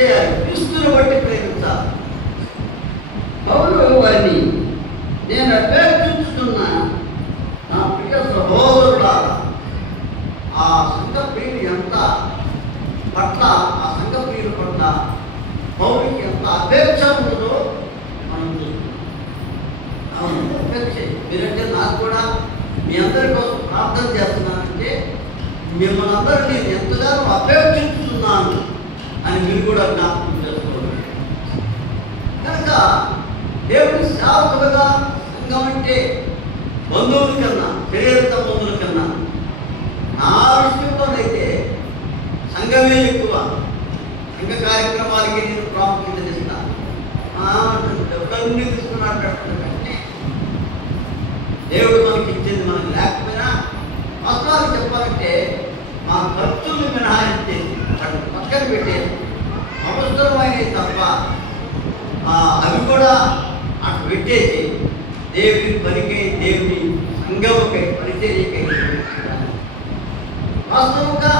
చేయాలి? క్రీస్తుని బట్టి ప్రేమించాలి. పౌలు వారిని నేను అభ్యర్థించుతున్న నా ప్రియ సహోదరులారా, ఆ సంఘ ప్రియులు ఎంత పట్ల, ఆ సంఘ ప్రియుల పట్ల పౌరుకి ఎంత అపేక్ష ఉంటుందో మనం చూస్తున్నాం. అవును, అపేక్ష. మీరంటే నాకు కూడా మీ అందరి కోసం ప్రార్థన చేస్తున్నానంటే మిమ్మల్ని అందరినీ నేను ఎంతగానో అపేక్షిస్తున్నాను అని మీరు కూడా జ్ఞాపకం చేసుకోవాలి. కనుక దేవుడి సేవకులుగా సంఘం అంటే బంధువుల కన్నా, శరీర సంబంధుల కన్నా నా విషయంలోనైతే సంఘమే ఎక్కువ. సంఘ కార్యక్రమాలకి నేను ప్రాముఖ్యత ఇస్తాను. డబ్బులన్నీ తీసుకున్నాడు కంటే దేవుడు మనకి ఇచ్చేది మనకు లేకపోయినా, వాస్తవాలు చెప్పాలంటే మా ఖర్చులు మినహాయించేసి వాటిని పక్కన పెట్టేసి అవసరమైనవి తప్ప అవి కూడా అటు పెట్టేసి దేవుని పనికై, దేవుని సంఘముకై, పరిచర్యకై వాస్తవంగా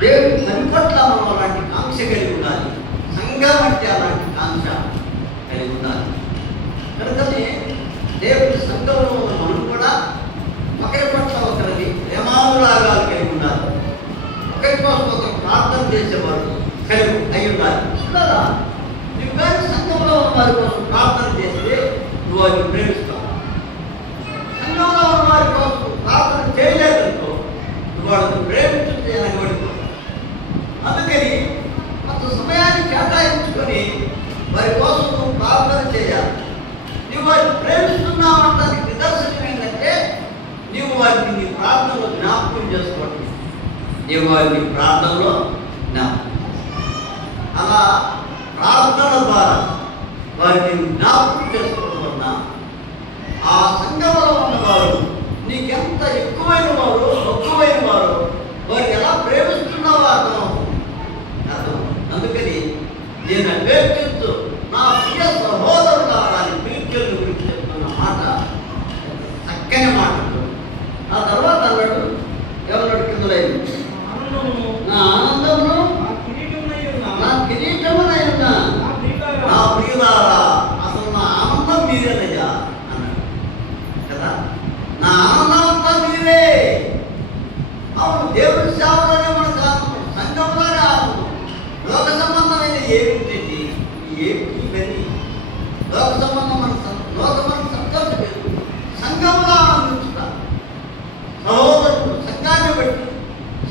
దేవుని పని పట్ల మనం అలాంటి కాంక్ష కలిగి ఉండాలి. సంఘం అంటే అలాంటి కాంక్ష కలిగి ఉండాలి. కనుకనే దేవుని సంఘంలో ఉన్న మనం కూడా ఒకరి పట్ల ఒకరిని ప్రేమానురాగాలు కలిగి ఉండాలి. ఒకరి కోసం ఒకరు ప్రార్థన చేసేవారు కలిగి అయి ఉండాలి. కదా నువ్వు కానీ సంఘంలో ఉన్న వారి కోసం ప్రార్థన చేస్తే నువ్వు వారిని ప్రేమిస్తావు. సంఘంలో ఉన్న వారి కోసం ప్రార్థన చేయలేదనుకో నువ్వు వాళ్ళని ప్రేమించుంటే వెనకబడిపో. అందుకని కొంత సమయాన్ని కేటాయించుకొని వారి కోసం నువ్వు ప్రార్థన చేయాలి. నువ్వు వారిని ప్రేమిస్తున్నావు అంటానికి నిదర్శనం ఏంటంటే నీవు వారిని నీ ప్రార్థనలో జ్ఞాపకం చేసుకోవడం. నీవు వారిని ప్రార్థనలో జ్ఞాపకం, అలా ప్రార్థన ద్వారా వారిని జ్ఞాపకం చేసుకోవడం వలన ఆ సంఘంలో ఉన్నవారు నీకెంత ఎక్కువైన వారు, తక్కువైన వారు, వారికి ఎలా ప్రేమిస్తున్నావో అర్థమవుతుంది. అందుకని నేను అభ్యర్థిస్తూ నా ప్రియ సహోదరులారా అని పిలిపిల్ని గురించి చెప్తున్న మాట చక్కని మాట. ఆ తర్వాత అన్నాడు, ఎవరు కిందలేదు, నా ఆనందమును నా కిరీటమునై ఉన్నా నా ప్రియులారా. అసలు నా ఆనందం మీరేనయ్యా అన్నాడు కదా. నా ఆనందం అంతా మీరే. అవును, దేవుడి సేవలోనే మనకు ఆనందం, సంఘంలోనే ఆనందం. లోక సంబంధమైన ఏమిటి? ఏమిటి ఇవన్నీ లోక సంబంధం? లోకమైన సంతోషం సంఘంలో ఆనందించుతారు. సహోదరుడు సంఘాన్ని బట్టి,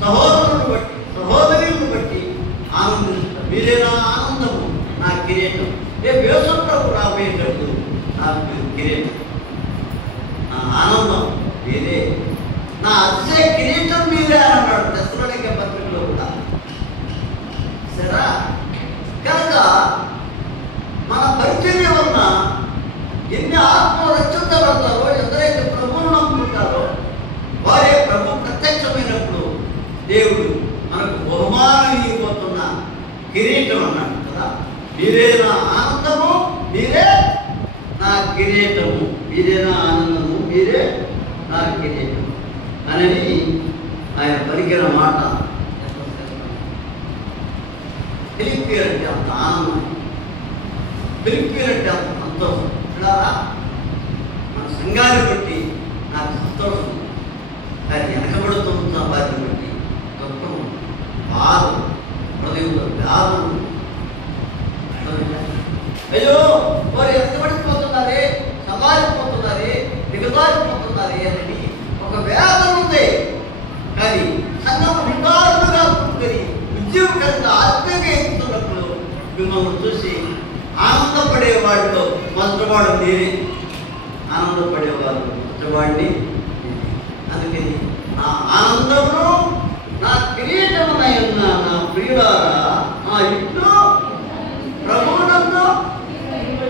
సహోదరుని బట్టి, సహోదరులను బట్టి ఆనందించుతారు. మీరే నా ఆనందము, నా కిరీటం. రేపు యేసుప్రభు రాబోయేటప్పుడు నా కిరీటం, నా ఆనందం మీరే, నా అతిశయ కిరీటం మీరే అన్నాడు తెస్సలోనికే పత్రికలో కూడా. సరే, కనుక మన పరిచర్య వలన ఎన్ని ఆత్మలు రక్షించబడతారో, ఎందరైతే ప్రభువును నమ్ముకుంటారో వారే ప్రభు ప్రత్యక్షమైనప్పుడు దేవుడు మనకు బహుమానం ఇవ్వబోతున్న కిరీటం అన్నాడు కదా. మీరే నా ఆనందము, మీరే నా కిరీటము, మీరే నా ఆనందము, మీరే నా కిరీటం అనేది ఆయన పలికిన మాట. ఫిలిప్పీయులు అంటే అంత ఆనందం, ఫిలిప్పీయులు అంటే అంత సంతోషం. చూడారా, మన సంఘాన్ని బట్టి నాకు సంతోషం, కానీ వెనకబడుతున్న వారిని బట్టి దుఃఖం, బాధ, హృదయంలో వ్యాధులు. అయ్యో వారు వెనకబడిపోతున్నారే, సమాజపోతున్నారే, దిగజారిపోతున్నారే అని ఒక వేదన ఉంది. కానీ సంఘం నిండారుగా పుట్టుకొని ఉద్యోగకరంగా ఆత్మీయంగా ఎక్కుతున్నప్పుడు మిమ్మల్ని చూసి ఆనందపడేవాడిలో మొదటివాడు నేనే. ఆనందపడేవాడు మొదటివాడిని. అందుకని నా ఆనందమును నా కిరీటమునై ఉన్న నా ప్రియులారా, నా ఇంట్లో ప్రభువునందు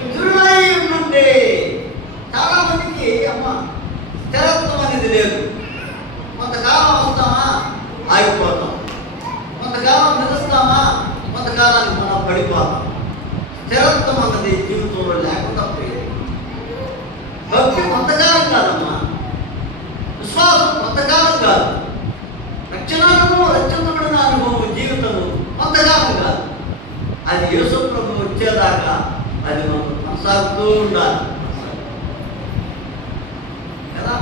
స్థిరులై ఉండండి. చాలా మందికి అమ్మ స్థిరత్వం అనేది లేదు. కొంతకాలం వస్తామా ఆగిపోతాం, కొంతకాలం నిలుస్తామా, కొంతకాలానికి మనం పడిపోతాం. స్థిరత్వం అన్నది జీవితంలో లేకుండా పోయేది. భక్తి కొంతకాలం కాదమ్మా, విశ్వాసం కొంతకాలం కాదు, రక్షణానుభవం, రక్షించబడిన అనుభవం జీవితము కొంతకాలం కాదు. కొనసాగుతూ ఉండాలి కదా.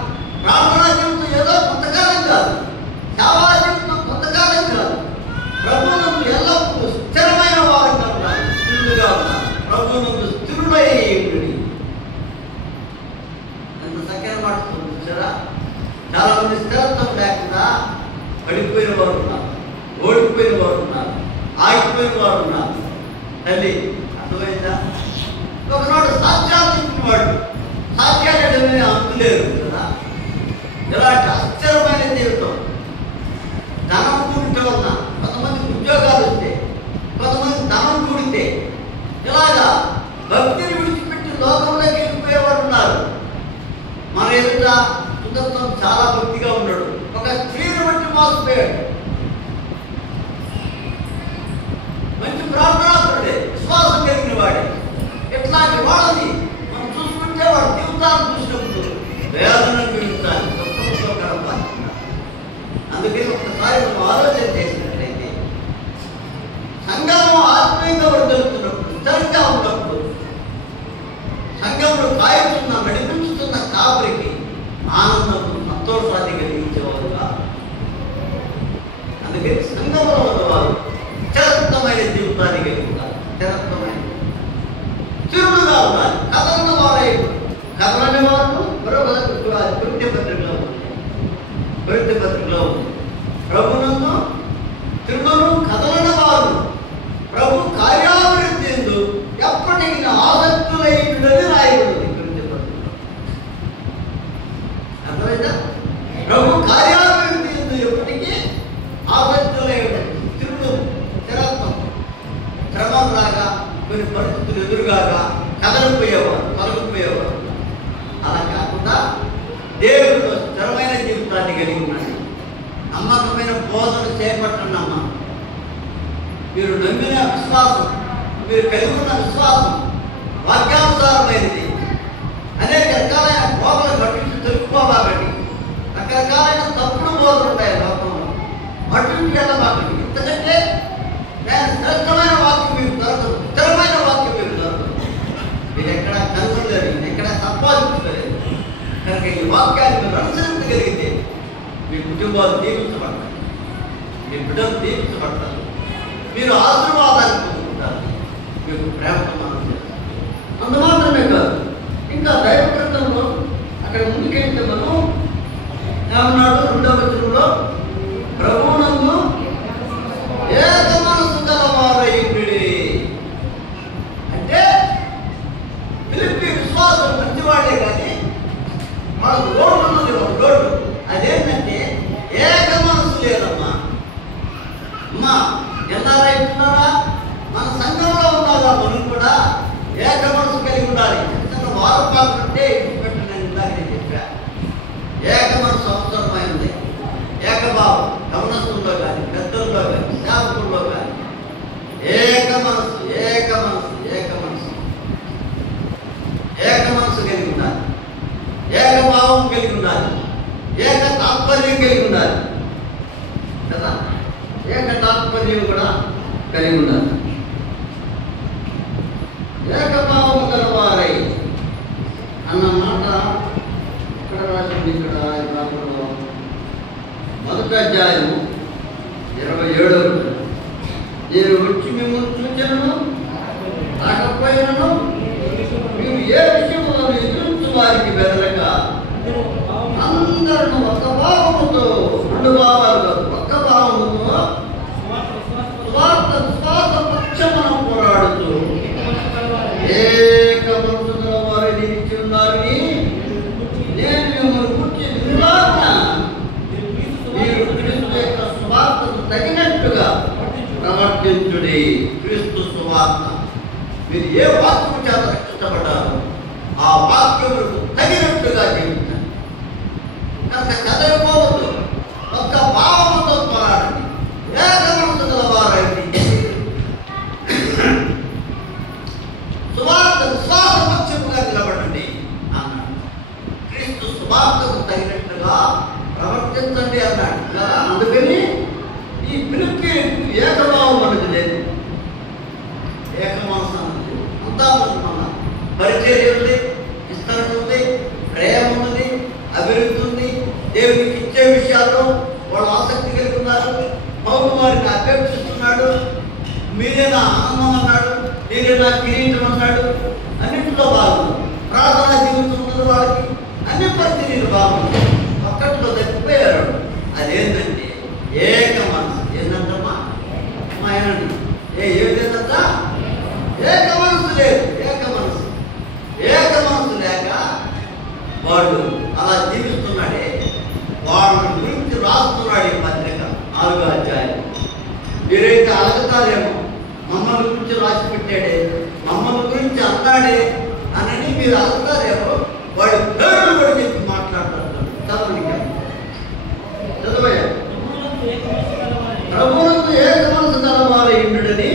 ప్రార్థనా జీవితం ఏదో కొంతకాలం కాదు, సేవా జీవితం కొంతకాలం కాదు. ప్రభువునందు ఎల్లప్పుడూ స్థిరమైన వారంగా ఉండాలి, స్థిరులుగా ఉండాలి. ప్రభువునందు స్థిరుడై ఉండి ఎంత చక్కని మాట చూసారా. చాలా మంది స్థిరత్వం లేకుండా పడిపోయిన వారు ఉన్నారు, ఓడిపోయిన వారు ఉన్నారు, ఆగిపోయిన వారు ఉన్నారు. తల్లి అర్థమైందా? ఒకనాడు సాధ్యాలు చెప్పినవాడు సాధ్యాలనే అందులేరు కదా. ఇలాంటి అస్థిరమైన జీవితం, ధనం కూడితే వలన కొంతమందికి ఉద్యోగాలు వస్తే, కొంతమంది ధనం కూడితే ఇలాగా భక్తిని విడిచిపెట్టి లోకంలోకి వెళ్ళిపోయేవాడు ఉన్నారు. మన ఎదుట సుందరత్వం చాలా భక్తిగా ఉన్నాడు, ఒక స్త్రీని బట్టి మోసపోయాడు. మంచి ప్రార్థనాపరుడే, విశ్వాసం కలిగిన వాడే. ఇట్లాంటి వాళ్ళని మనం చూసుకుంటే వాడి జీవితాన్ని చూసినప్పుడు వేదన జీవితాన్ని దుఃఖంతో గడపాలి. అందుకే ఒకసారి మనం ఆలోచన చేసినట్లయితే సంఘము ఆత్మీయంగా వర్ధిల్లుతున్నప్పుడు, స్థిరంగా ఉన్నప్పుడు, సంఘంలో కాయతున్న నడిపించుతున్న కాపురికి ఆనందం సంతోషాన్ని కలిగించేవారుగా. అందుకే సంఘంలో ఉన్నవారు స్థిరత్వమైన జీవితాన్ని కలిగి ఉండాలి, స్థిరత్వమైన స్థిరులుగా ఉండాలి. కథలను వారై కథలని వారు కృత్య పత్రికలో ఉంది. ప్రభునందు స్థిరులను కథలని వారు ప్రభు కార్యాభివృద్ధి ఎందు ఎప్పటికీ ఆసక్తులైనది రాయబడింది కృత్య పత్రికలో. అర్థమైందా? ప్రభు కార్యాభివృద్ధి ఎందు ఎప్పటికీ ఆసక్తులైనది. స్థిరుడు, స్థిరత్వం, క్రమం రాగా కొన్ని పరిస్థితులు ఎదురుగాగా కదలిపోయేవారు, తొలగిపోయేవారు. అలా కాకుండా దేవుడితో స్థిరమైన జీవితాన్ని కలిగి ఉన్నాడు. నమ్మకమైన బోధన చేపట్టండి అమ్మ. మీరు నమ్మిన విశ్వాసం, మీరు కలిగి ఉన్న విశ్వాసం వాక్యానుసారమైనది. అనేక రకాలైన బోధనలు పట్టించి తెలుసుకోవాలండి. రకరకాలైన తప్పుడు బోధనలు ఉంటాయి లోకంలో, పట్టించి వెళ్ళబాకండి. ఎందుకంటే నేను శ్రేష్టమైన వాక్యం మీకు దొరకదు, స్థిరమైన వాక్యం మీకు దొరకదు. మీరు ఎక్కడ కనుగొనలేరు, ఎక్కడ సంపాదించలేదు. కనుక ఈ వాక్యాన్ని మీరు అనుసరించగలిగితే మీ కుటుంబాలు దీవించబడతారు, మీ బిడ్డలు దీవించబడతారు, మీరు ఆశీర్వాదాన్ని పొందుకుంటారు, మీకు ప్రేమతో మనం చేస్తారు. అందుమాత్రమే కాదు, ఇంకా దైవ గ్రంథంలో అక్కడ ముందుకెళ్తే మనం ఏమన్నాడు? 2వ వచనంలో ప్రభువునందు ఏక మనసు గలవారైండి. అంటే ఫిలిప్పీ విశ్వాసం మంచివాడే కానీ మనకు లోటు ఉన్నది, ఒక లోటు. అదేంటంటే ఏక మనసు లేదమ్మా. అమ్మా ఎన్నారైతున్నారా? మన సంఘంలో ఉన్నారా? మనం కూడా ఏక మనసు కలిగి ఉండాలి. ఎందుకంటే వారు పాల్గొంటే పెట్టిన ఇందాక నేను చెప్పా, ఏక మనసు అవసరమైనది. ఏకభావం గమనస్తుల్లో కానీ, పెద్దల్లో కానీ, సేవకుల్లో కానీ ఏక మనసు, ఏక మనసు, ఏక మనసు, ఏక మనసు కలిగి ఉండాలి, ఏకభావం కలిగి ఉండాలి, ఏక తాత్పర్యం కలిగి ఉండాలి కదా. ఏక తాత్పర్యం కూడా కలిగి ఉండాలి. ఏకభావం గలవారై అన్న మాట ఇక్కడ రాసింది. ఇక్కడ రాబోలో 1వ అధ్యాయం 27వ వచనం. నేను వచ్చి మిమ్మల్ని చూచాను, రాకపోయినను మీరు ఏ విషయంలో ఎదురించు వారికి బెదరక అందరూ ఒక్క భావముతో, 2 భావాలు కాదు, ఒక్క భావముతో స్వార్థ విశ్వాస పక్షమున పోరాడుతూ ఏక మనసు గల వారు నిలిచి ఉన్నారని నేను మిమ్మల్ని గురించి విన్నాక మీరు క్రీస్తు యొక్క సువార్తకు తగినట్టుగా ప్రవర్తించుడి. క్రీస్తు సువార్త, మీరు ఏ వాక్యము చేత రక్షించబడ్డారో ఆ వాక్యములకు తగినట్టుగా జీవించండి. కనుక చదవకపోవద్దు, ఒక్క భావముతో పోరాడండి, ఏక మనసు గలవారండి. సువార్త విశ్వాస పక్షముగా నిలబడండి అన్నాడు. క్రీస్తు సువార్తకు తగినట్టుగా ప్రవర్తించండి అన్నాడు కదా. అందుకని ఈ పిలుపుకి ఏకభావం అనేది లేదు, ఏక మనసు అన్నది అంతా మన పరిచర్య ఉంది, విస్తరణ ఉంది, ప్రేమ ఉన్నది, అభివృద్ధి ఉంది. దేవునికి ఇచ్చే విషయాల్లో వాళ్ళు ఆసక్తి కలిగి ఉన్నారు. పౌలు వారిని అపేక్షిస్తున్నాడు. మీరే నా ఆనందం అన్నాడు, మీరే నా కిరీటం అన్నాడు. అన్నింటిలో బాగుంది. ప్రార్థనా జీవితం ఉన్నది వాళ్ళకి, అన్ని పరిస్థితులు బాగుంది. ఒక్కటిలో తప్పిపోయారు. అదేంటంటే ఏక మనసు. ఏంటంటమ్మా ఏనండి? ఏమిటంట? ఏక మనసు లేదు. ఏక మనసు లేక వాడు అలా జీవిస్తున్నాడే. వాళ్ళ గురించి రాస్తున్నాడు ఈ పత్రిక 4వ అధ్యాయం. మీరైతే అలగతారేమో, మమ్మల్ని గురించి రాసి పెట్టాడే, మమ్మల్ని గురించి అన్నాడే అని మీరు అలగతారేమో. వాడి పేర్లు కూడా చెప్పి మాట్లాడుతారు. చదవయ్యా. ప్రభువునందు ఏక మనసు గలవారయుండుడని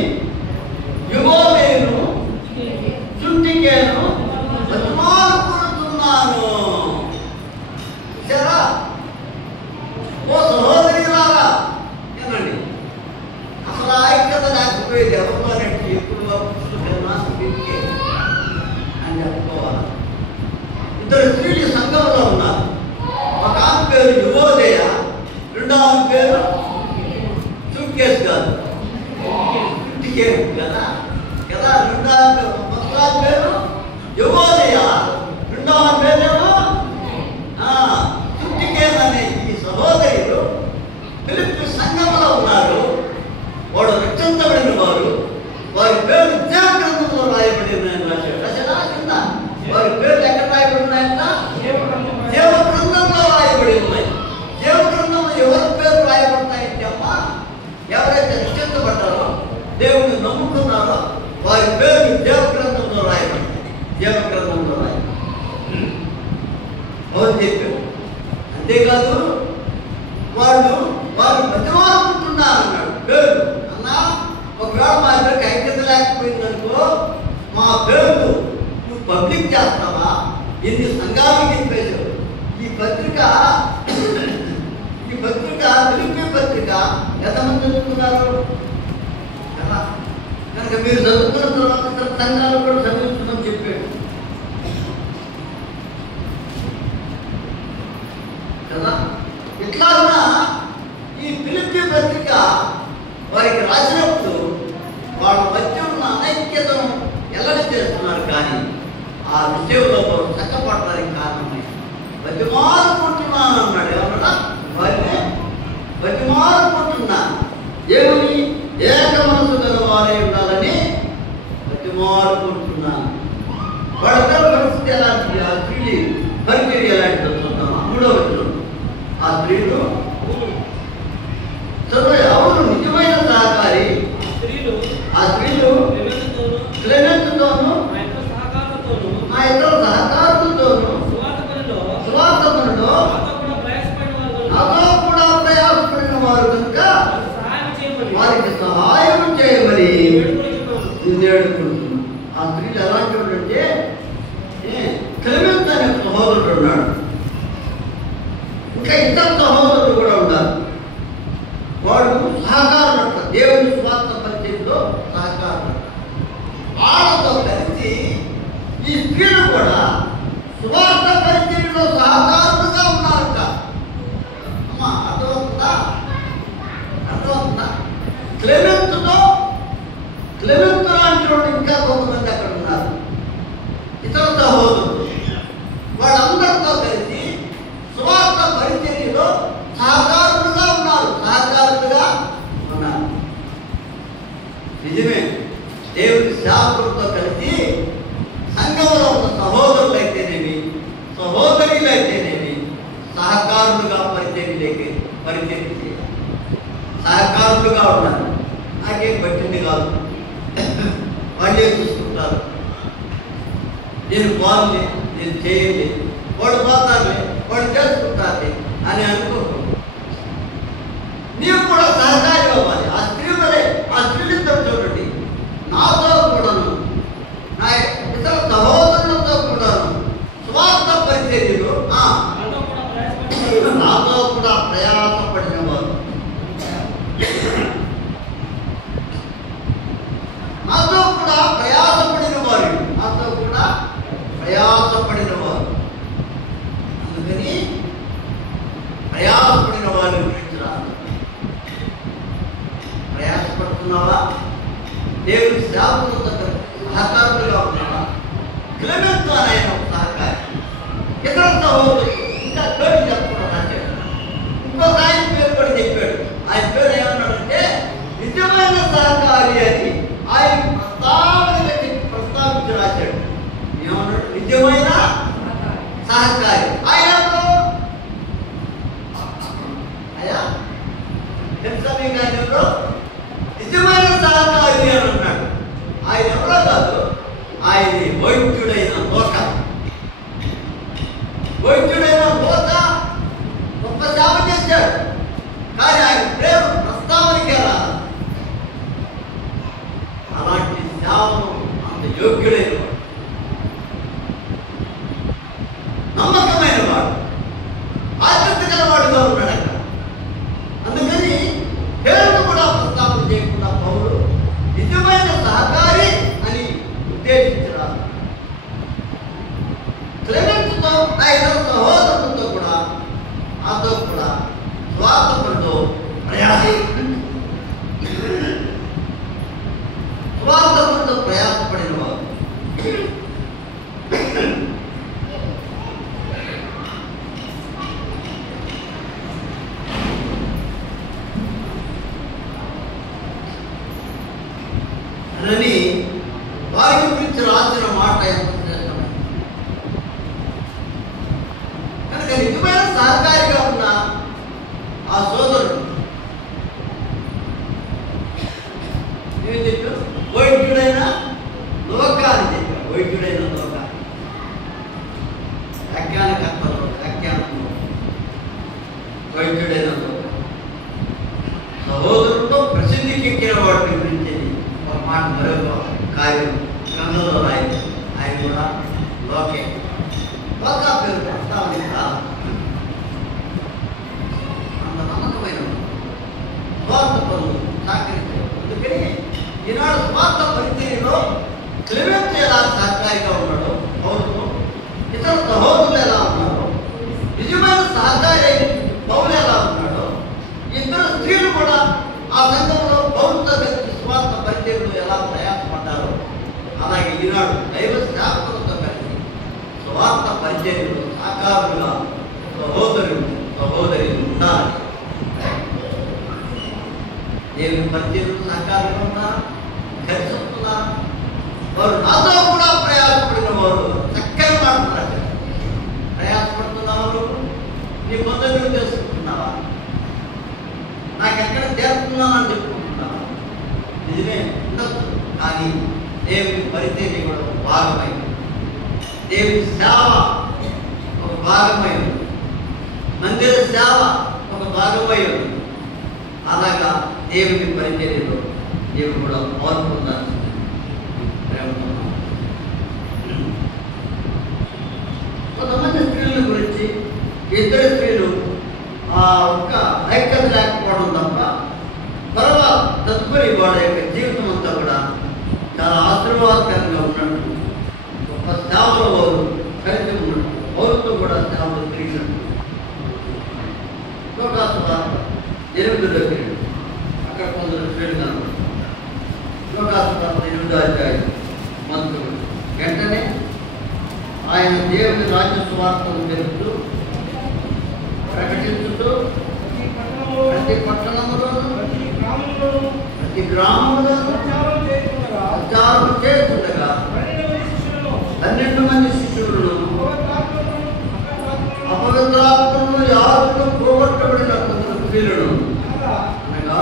యువోదేను చుంటికేను బతిమాలుకొనుచున్నాను. సరా ఓ సహోదరిలారా, ఏనండి అసలు ఐక్యత లేకపోయేది ఎవరు అంటే ఎప్పుడు అని చెప్పుకోవాలి. 2 స్త్రీలు సంఘంలో ఉన్నారు. ఒక ఆమె పేరు యువోదయ, రెండవ ఆమె పేరు సూట్కేస్ కాదు, చుట్టికేను కదా కదా. మొదటి పేరు యువోదయ, రెండవ పేరేమో చుట్టికేన్ అనే ఈ సహోదరులు ఫిలిప్పీ సంఘంలో ఉన్నారు. వాడు రక్షించబడిన వారు. వారి పేరు దేవ గ్రంథంలో రాయబడిందని రాశాడు. కింద వారి పేర్లు ఎక్కడ రాయబడి ఉన్నాయంట? దేవ గ్రంథంలో రాయబడి ఉన్నాయి. దేవ గ్రంథంలో ఎవరి పేరు రాయబడతాయంటే అమ్మా, ఎవరైతే రక్షించబడ్డారో, దేవుడిని నమ్ముకున్నారో వారి పేరు దేవ గ్రంథంలో రాయబడతాయి. దేవ గ్రంథంలో రాయబడి అవును చెప్పారు. అంతేకాదు వారు బతిమాలుకుంటున్నారు అన్నాడు. పేరు అన్నా, ఒకవేళ మా ఇద్దరికి ఐక్యత లేకపోయిందనుకో, మా పేరు నువ్వు పబ్లిక్ చేస్తావా? ఎన్ని సంఘాలు చెప్పేశావు. ఈ పత్రిక ఫిలిప్పీ పత్రిక ఎంతమంది చదువుకున్నారు కదా. కనుక మీరు చదువుకున్న తర్వాత సంఘాలు కూడా చదువుతుందని చెప్పాడు కదా. ఇట్లాగా ఈ ఫిలిప్పీ పత్రిక వారికి రాసినప్పుడు వాళ్ళ మధ్య ఉన్న అనైక్యతను ఎల్లడి చేస్తున్నారు. కానీ ఆ విషయంలో వారు చక్కపడడానికి కారణమే బతిమాలుకుంటున్నాను అన్నాడు. ఏమన్నా వారిని బతిమాలుకుంటున్నాను. ఏమని? ఏక మనసు గలవారై ఉండాలని బతిమాలుకుంటున్నాను. వాళ్ళిద్దరు పరిస్థితి ఎలాంటి? ఆ స్త్రీలు పరిచర్య ఎలాంటిదో చూద్దామా? 3వ వచనం. ఆ స్త్రీలు అవును నిజమైన సహకారి. ఆ స్త్రీలు క్లెమెంతుతోను మా ఇద్దరు సహకారులతోను సువార్త పనిలో నాతో కూడా ప్రయాసపడిన వారు కనుక వారికి సహాయం చేయమని నిన్నేడుకుంటున్నాను. ఆ స్త్రీలు ఎలాంటి వాడంటే, క్లెమెంత్ అనే సహోదరుడు ఉన్నాడు. ఇంకా ఇద్దరు సహోదరులు కూడా ఉన్నారు. వాడు సహకారం, దేవుని స్వార్థ పరిచయంలో సహకారం. వాళ్ళతో కలిసి ఈ స్త్రీలు కూడా స్వార్థ పరిచయంలో సహకారులుగా ఉన్నారట. అమ్మా అర్థమవుతుందా? క్లెమెంత్ లాంటి వాడు ఇంకా కొంతమంది అక్కడ ఉన్నారు, ఇతర సహోదరులు. వాళ్ళందరితో కలిసి స్వార్థ పరిచర్యలో సహకారులుగా ఉన్నారు. నిజమే. దేవుని సేవకులతో కలిసి సంఘంలో ఉన్న సహోదరులైతేనేమి, సహోదరులైతేనేమి సహకారులుగా పరిచర్య చేయాలి. సహకారులుగా ఉన్నారు. నాకేం పట్టింది కాదు, వాళ్ళే చూసుకుంటారు. నేను బాగుంది, నేను చేయండి, వాడు పోతారులే, వాడు చేసుకుంటారులే అని అనుకోకు. నీవు కూడా సహకారి అవ్వాలి. ఆ స్త్రీ వలె, ఆ స్త్రీలతో చూడండి, నాతో కూడాను, నా ఇతర సహోదరులతో కూడాను స్వార్థ పరిచర్యలో నాతో కూడా ప్రయాసపడిన వారు, నాతో కూడా ఇతర సహోదరులు ఇంకా పేరు చెప్పకుండా రాశాడు. ఇంకొక ఆయన పేరు కూడా చెప్పాడు. ఆయన పేరు ఏమన్నాడంటే నిజమైన సహకారి అని ఆయన ప్రస్తావించి రాశాడు. ఏమన్నాడు? నిజమైన సహకారి. ఆయన అయ్యా తెలుసా మీకు ఆయన ఎవరో? నిజమైన సహకారి అని అన్నాడు. ఆయన ఎవరో కాదు, ఆయన వైద్యుడైన లోక. వైద్యుడైన లోక గొప్ప సేవ చేశాడు. కానీ ఆయన ప్రేమ ప్రస్తావనకి ఎలా? అలాంటి సేవను అంత యోగ్యుడైన వాడు, నమ్మకమైన వాడు, బాధ్యత గలవాడుగా ఉన్నాడు అక్కడ. అందుకని పేరును కూడా ప్రస్తావన చేయకుండా పౌరుడు నిజమైన సహకారి అని ఉద్దేశించారు. క్లెమెంట్తో ఇతర సహోదరులతో కూడా నాతో కూడా స్వార్థపడితో ప్రయాసపడిన వారు. అని వారి గురించి రాసిన మాట ఎంత శ్రేష్టమైనది. కనుక నిజమైన సహకారిగా ఉన్న ఆ సోదరుడు ఏం చెప్పారు? వైద్యుడైన లోక అని చెప్పారు. వైద్యుడైన లోక వ్యాఖ్యానకర్తలు వ్యాఖ్యానంలో వైద్యుడైన లోక సహోదరుడితో ప్రసిద్ధికెక్కిన వాడిని గురించి ఒక మాట మరొక కార్యం గ్రంథంలో రాయింది. ఆయన కూడా లోకే. లోక పేరు ప్రస్తావన అంత నమ్మకమైన స్వార్థ పనులు సహకరించారు. అందుకని ఈనాడు స్వార్థ పరిచర్యలో క్లెమెంట్ ఎలా సహకారిగా ఉన్నాడో పౌరులు, ఇతర సహోదరులు ఎలా ఉన్నారో, నిజమైన సహకారి పౌరులు ఎలా ఉన్నాడో, ఇద్దరు స్త్రీలు కూడా ఆ సంఘంలో పౌరులతో కలిసి స్వార్థ పరిచర్యలు ఎలా ప్రయాసపడ్డారో అలాగే ఈనాడు దైవ సేవకులతో కలిసి స్వార్థ పరిచర్యలు సాకారులుగా సహోదరి ఉండాలి. దేవుని పరిచర్యలు సాకారులుగా ఉన్నారా? కలిసి వస్తున్నారా? వారు నాతో కూడా ప్రయాసపడిన వారు చక్కని మాట్లాడారు. ప్రయాసపడుతున్నావు, నీ పొందలు చేసుకుంటున్నావా? నాకెక్కడ చేరుతున్నానని చెప్పుకుంటున్నావా? నిజమే ఉండొచ్చు, కానీ దేవుని పరిచర్య కూడా ఒక భాగమైంది. దేవుని సేవ ఒక భాగమైంది. మందిర సేవ ఒక భాగమైంది. అలాగా దేవుని పరిచర్యలో దేవుడు కూడా పాల్గొన్నారు. కొంతమంది స్త్రీల గురించి ఇద్దరు స్త్రీలు ఒక్క ఐక్యత లేకపోవడం తప్ప తర్వాత తదుపరి వాడి యొక్క జీవితం అంతా కూడా చాలా ఆశీర్వాదకరంగా ఉన్నట్టు, గొప్ప సేవలో వారు కలిసి ఉన్నట్టు, పౌరులతో కూడా సేవలు తిరిగినట్టు. లోకాసువార్త 8వ పీరియడ్ అక్కడ కొందరు స్త్రీలు కనబడుతుంది. లోకాసువార్త 8వ అధ్యాయం మంత్రులు వెంటనే ఆయన దేవుని రాజ్య సువార్తను తెలుపుతూ ప్రకటించుతూ ప్రతి పట్టణంలోనూ ప్రతి గ్రామంలోనూ ప్రచారం చేస్తుండగా 12 మంది శిష్యులను అపవిత్రాత్మను యారులు పోగొట్టబడిన కొందరు స్త్రీలను అనగా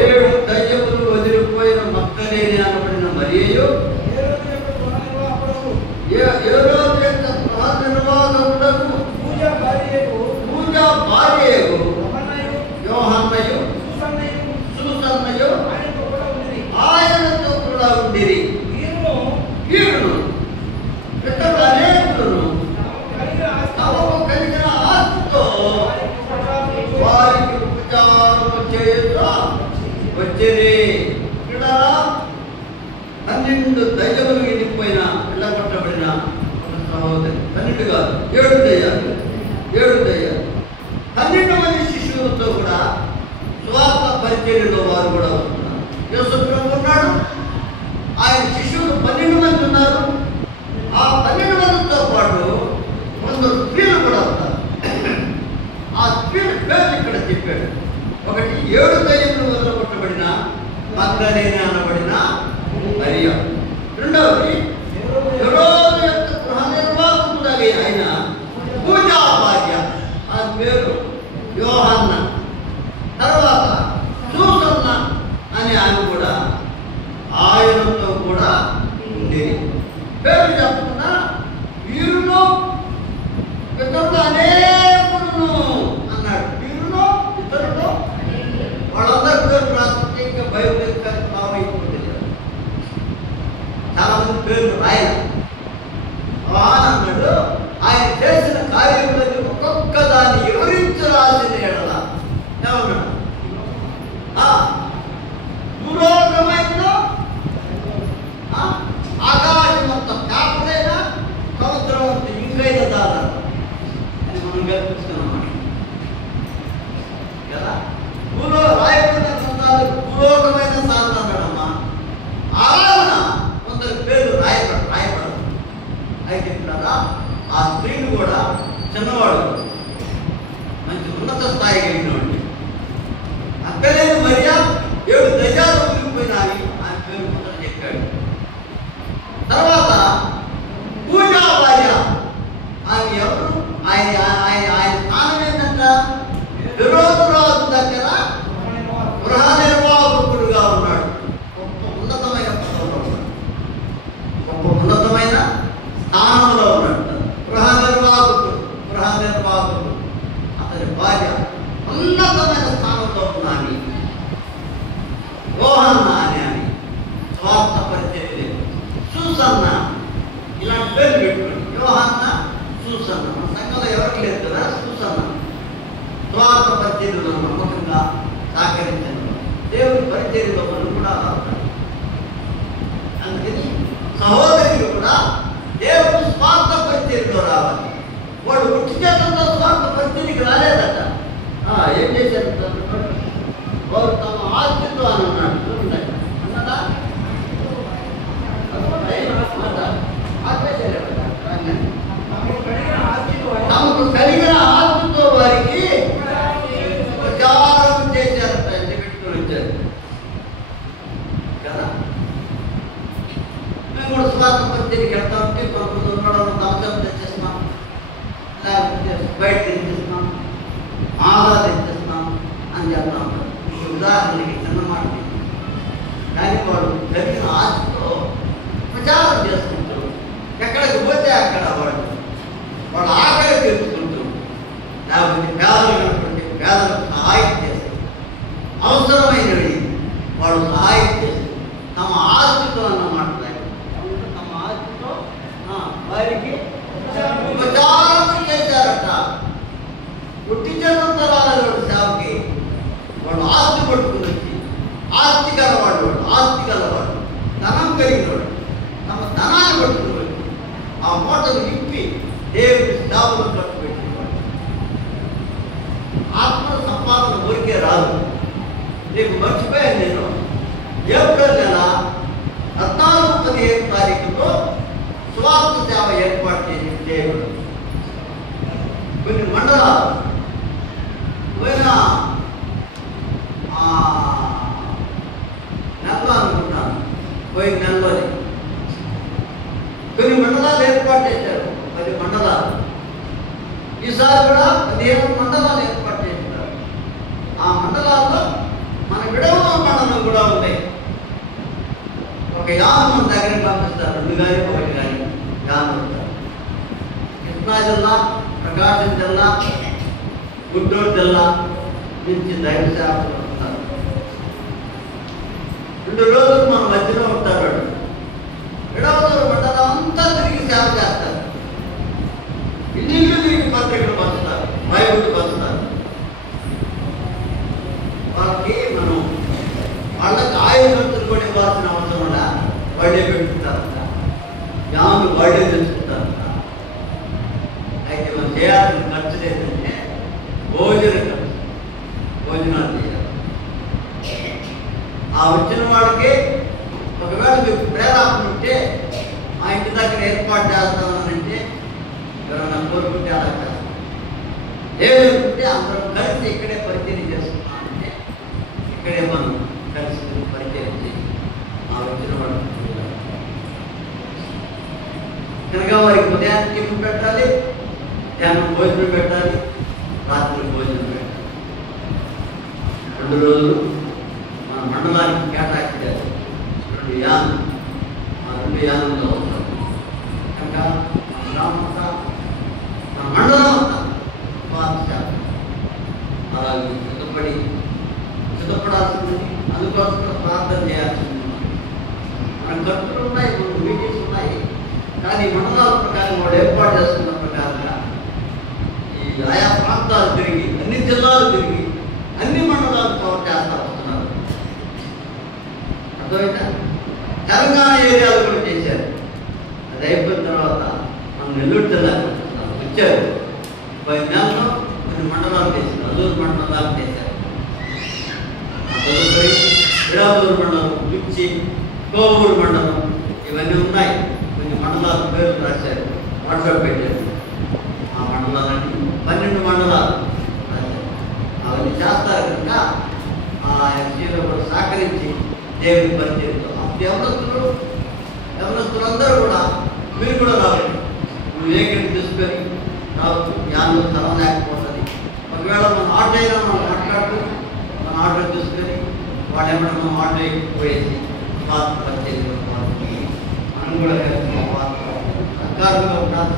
7 దయ్యములు వదిలిపోయిన మక్కలేని అనబడిన మరియు పూజా భార్యకు యోహన్నయు సూసన్నయు ఆయనతో కూడా ఉండిరి. వీరును ఇతర అనేకులను తమకు కలిగిన ఆస్తితో వారికి ఉపచారం చేయుచు వచ్చిరి. 12 దయ్యములు ఎండిపోయిన పిల్లపట్టబడిన ఒక సహోదరి, 12 కాదు 7 దయ్యాలు, 7 దయ్యాలు. 12 మంది శిష్యులతో కూడా స్వార్థ పరిచర్యలో వారు కూడా వస్తున్నారు. యేసుప్రభు ఉన్నాడు, ఆయన శిష్యులు 12 మంది ఉన్నారు. ఆ 12 మందితో పాటు చెప్తారా ఆ స్త్రీని కూడా చిన్నవాడు, మంచి ఉన్నత స్థాయి కలిగినవాడిని. అక్కలేని మరియా 7 దయ్యాలు వదిలిపోయినా అని ఆయన పేరు ముందర చెప్పాడు. తర్వాత పూజా భార్య, ఆమె ఎవరు? ఆయన ఆయన ఆయన స్థానం ఏంటంట? విరోధరాజు దగ్గర గృహ నిర్వాహకుడుగా ఉన్నాడు. గొప్ప ఉన్నతమైన పదవిలో ఉన్నాడు, గొప్ప ఉన్నతమైన స్థానంలో ఉన్నాడు. గృహ నిర్వాహకుడు అతని భార్య ఉన్నతమైన స్థానంలో ఉన్నాని యోహన్న అని స్వార్థ పరిచయం సూసన్న, ఇలాంటి పేరు పెట్టుకోండి. యోహన్న, సూసన్న. మన సంఘంలో ఎవరికి లేదు కదా సూసన్న. స్వార్థ పరిచర్యలో నమ్మకంగా సహకరించండి. దేవుని పరిచర్యలో మనం కూడా అలా ఉంటాం. అందుకని సహోదరులు కూడా దేవుడు స్వార్థ పరిచర్యలో రావాలి. వాడు ఉట్టి చేతంతో స్వార్థ పరిచర్యకి రాలేదట. ఏం చేశారు? వారు తమ ఆస్తితో అని అన్నాడు. చూడండి అన్నదా తమకు కలిగిన ఆస్తితో వారికి ప్రచారం చేశారట. ఎంత పెట్టుకుని వచ్చారు కదా. మేము కూడా స్వార్థ పరిచర్యకి వెళ్తా ఉంటే కొంతమంది ఉన్నాడు దంశం తెచ్చేస్తున్నాం, లేకపోతే బయట తెచ్చేస్తున్నాం, ఆదా తెచ్చేస్తున్నాం అని చెప్తా ఉంటాం. ఉదాహరణకి చిన్న మాట, కానీ వాడు కలిగిన ఆస్తితో ప్రచారం చేసుకుంటారు. ఎక్కడికి పోతే అక్కడ వాడు ఆకలి తెలుసుకుంటూ, లేకపోతే పేదలైనటువంటి పేదలకు సహాయం చేస్తారు. అవసరమైనవి వాడు సహాయం చేస్తారు. తమ ఆస్తితో అన్నమాట, తమ ఆస్తితో వారికి ప్రచారం చేశారట. పుట్టి జనంతో రాలేదు సేవకి. వాడు ఆస్తి పట్టుకుని వచ్చి, ఆస్తి గలవాడు, ధనం కలిగినవాడు, తమ ధనాన్ని పట్టుకుని వచ్చి ఆ మూటను విప్పి దేవుడి సేవలు ఖర్చు పెట్టినవాడు. ఆత్మ సంపాదన ఊరికే రాదు. రేపు మర్చిపోయాను నేను. ఏప్రిల్ నెల 14-15 తారీఖులో స్వార్థ సేవ ఏర్పాటు చేసి దేవుడు కొన్ని మండలాలు పోయిన నెలలో అనుకుంటాను, పోయిన నెలలోనే కొన్ని మండలాలు ఏర్పాటు చేశారు. 10 మండలాలు. ఈసారి కూడా 15 మండలాలు ఏర్పాటు చేశారు. ఆ మండలాల్లో మన విడవ మండలం కూడా ఉన్నాయి. ఒక యానం మన దగ్గరికి పంపిస్తారు, 2 కానీ 1 కానీ యానం ఉంటారు. కృష్ణా జిల్లా, ప్రకాశం జిల్లా, గుంటూరు జిల్లా నుంచి దైవ సేవకులు వస్తారు. 2 రోజులు మన మధ్యలో ఉంటారు. విడవలూరు మండలం అంతా తిరిగి సేవ చేస్తారు. ఇల్లు తిరిగి పత్రికలు పంచుతారు, బైబిల్ పంచుతారు. వాళ్ళకి ఆయుధ ఖర్చులు కూడా ఇవ్వాల్సిన అవసరం కూడా వాళ్ళే పెట్టుకుంటారంట. యాను వాళ్ళే తెచ్చుకుంటారంట. అయితే మనం చేయాల్సిన ఖర్చులు ఏంటంటే భోజనాలు చేయాలి. ఆ వచ్చిన వాడికి ఒకవేళ మీకు ప్రేరాపణ ఉంటే మా ఇంటి దగ్గర ఏర్పాటు చేస్తానంటే ఎవరైనా కోరుకుంటే అలా చేస్తాం. లేదంటే అందరం కలిసి ఇక్కడే పరిచయం చేసుకున్నామంటే ఇక్కడే మనం కలిసి పరిచయం చేసి ఆ వచ్చిన వాడు కనుక వారికి ఉదయానికి టిఫిన్ పెట్టాలి, ధ్యానం భోజనం పెట్టాలి, రాత్రి భోజనం పెట్టాలి. 2 రోజులు మన మండలానికి కేటాయించారు. 2 యానం, ఆ 2 యానంలో ఉంటాం. కనుక మన గ్రామం అంతా, మన మండలం అంతా పాఠశాల అలాగే సిద్ధపడాల్సింది. అందుకోసం ప్రార్థన చేయాల్సింది. మన ఖర్చులు ఉన్నాయి, మన మీటింగ్స్ ఉన్నాయి. కానీ మండలాల ప్రకారం వాడు ఏర్పాటు చేసుకున్న ప్రకారంగా ఈ ఆయా ప్రాంతాలు తిరిగి, అన్ని జిల్లాలు తిరిగి, అన్ని మండలాలు కవర్ చేస్తా వస్తున్నారు. అర్థమైనా? తెలంగాణ ఏరియాలు కూడా చేశారు. అది అయిపోయిన తర్వాత మనం నెల్లూరు జిల్లాకి వచ్చారు. 10 నెలల్లో కొన్ని మండలాలు చేశారు. అల్లూరు మండలాలు చేశారు. తదుపరి విడాలూరు మండలం, పిచ్చి, కోవూరు మండలం, ఇవన్నీ ఉన్నాయి. కొన్ని మండలాల పేర్లు రాశారు. వాట్సాప్ పెట్టారు. ఆ మండలాలన్నీ 12 మండలాలు అవన్నీ చేస్తారు కనుక ఆ ఎస్సీలో కూడా సహకరించి దేవుని పరిచయంతో ఎవరస్తులందరూ కూడా మీరు కూడా రావాలి. వివేకం తీసుకొని రావచ్చు. జ్ఞానం స్థలం లేకపోతుంది. ఒకవేళ మనం ఆర్డర్ అయినా మనం మాట్లాడుతూ మన ఆర్డర్ తీసుకొని వాడు ఏమన్నా మనం ఆర్డర్ అయిపోయేసి పాత్ర పరిచయం వాళ్ళకి మనం కూడా సహకారంగా ఉండాలి.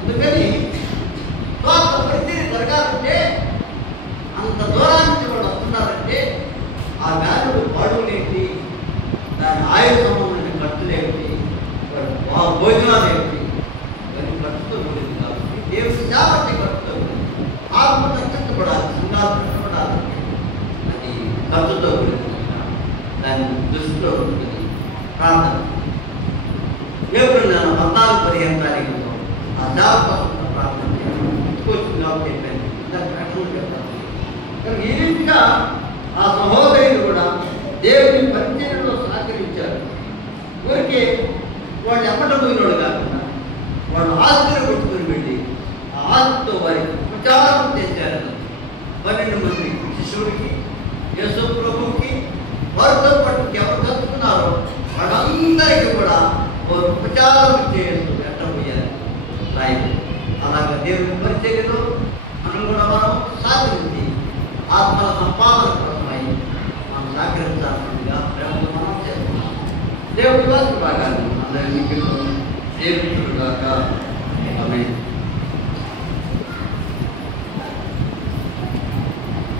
అందుకని స్వార్థ పరిచయం జరగాలంటే అంత దూరానికి వాడు వస్తున్నారంటే ఆ వ్యాధులు పాడులేంటి, దాని ఆయుధ సంబంధమైన ఖర్చులేంటి, భోజనాలు ఏంటి, ఇవన్నీ ఖర్చుతో కూడింది కాబట్టి దేవుడి కాబట్టి ఖర్చుతో కూడింది. ఆత్మ కష్టపడాలి, సంఘాలు కష్టపడాలంటే అది ఖర్చుతో కూడింది. దాన్ని దృష్టిలో ఉంటుంది. ప్రార్థన ఏప్రిల్ నెల 14-15 తారీఖులో ఆ సేవ కోసం ప్రార్థన చేయాలి. ఇంటికొచ్చింది కాబట్టి చెప్పాను. దాని ప్రకటన చెప్తాను. కానీ ఈ రీతిగా ఆ సహోదరులు కూడా దేవుని పరిచయంలో సహకరించారు. ఊరికే వాడు ఎమ్మట పోయినోడు కాకుండా వాడు ఆస్తిని కొట్టుకుని వెళ్ళి ఆ ఆస్తితో వారికి ఉపచారం చేశారు. 12 మంది శిష్యుడికి, యేసు ప్రభువుకి, వారితో పాటు ఎవరు కలుసుకున్నారో వాళ్ళందరికీ కూడా వారు ఉపచారం చేస్తూ పెట్టబోయారు రాయలు. అలాగే దేవుని పరిచయంలో మనం సహకరించి ఆత్మల సంపాదన కోసమై మనం సహకరించాల్సిందిగా ప్రేమతో మనం చేస్తున్నాం. దేవుడి వాసి భాగాన్ని అందరినీ చేరుగాక.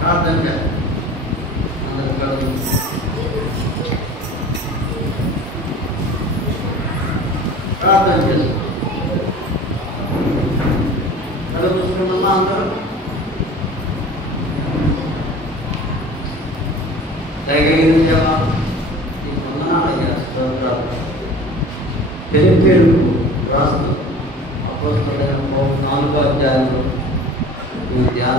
ప్రార్థన చేస్తాం. ప్రార్థన చేస్తాం. కలుగుతున్న అందరూ దయగలిగిన దేవా, ఈ వందనాలయ్యా, స్తోత్రాలు. పేరు రాస్తూ అపోస్తలుడైన 4వ అధ్యాయంలో